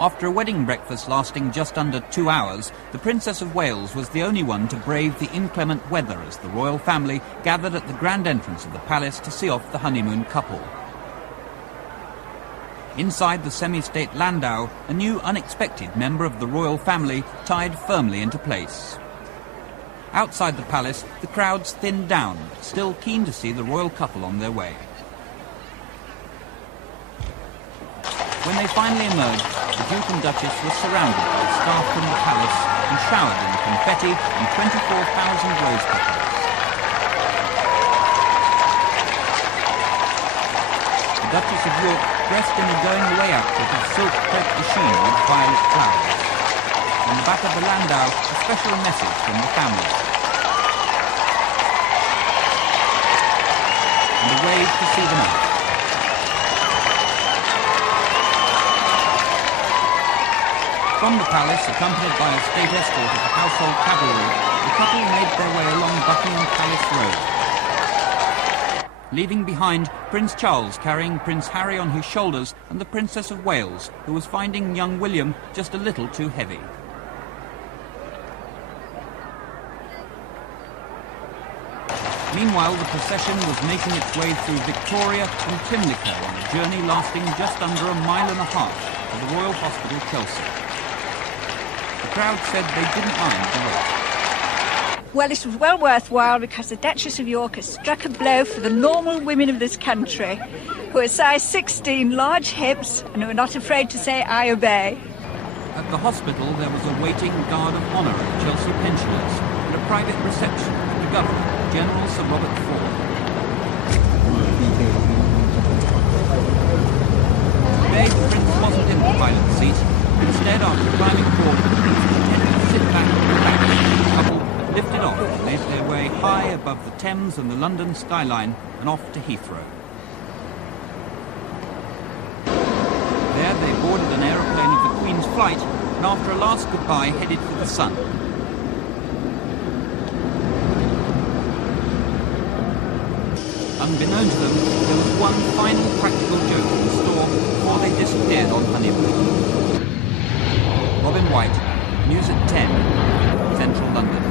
After a wedding breakfast lasting just under 2 hours, the Princess of Wales was the only one to brave the inclement weather as the royal family gathered at the grand entrance of the palace to see off the honeymoon couple. Inside the semi-state landau, a new unexpected member of the royal family tied firmly into place. Outside the palace, the crowds thinned down, still keen to see the royal couple on their way. When they finally emerged, the Duke and Duchess were surrounded by staff from the palace and showered in confetti and 24,000 rose petals. The Duchess of York dressed in a going-away outfit of silk crepe de chine with violet flowers. On the back of the landau, a special message from the family. And a wave to see them out. From the palace, accompanied by a state escort of the household cavalry, the couple made their way along Buckingham Palace Road, leaving behind Prince Charles carrying Prince Harry on his shoulders and the Princess of Wales, who was finding young William just a little too heavy. Meanwhile, the procession was making its way through Victoria and Pimlico on a journey lasting just under a mile and a half to the Royal Hospital, Chelsea. The crowd said they didn't mind the wait. Well, it was well worthwhile because the Duchess of York has struck a blow for the normal women of this country who are size 16, large hips, and who are not afraid to say, "I obey." At the hospital, there was a waiting guard of honour of Chelsea pensioners and a private reception for the Governor, General Sir Robert Ford. Today, the Prince wasn't in the pilot seat. Instead, after climbing aboard, the Prince pretended to sit back and relax. The couple had lifted off and made their way high above the Thames and the London skyline and off to Heathrow. There, they boarded an aeroplane of the Queen's flight and after a last goodbye, headed for the sun. Unbeknown to them, there was one final practical joke in store before they disappeared on honeymoon. Robin White, News at 10, Central London.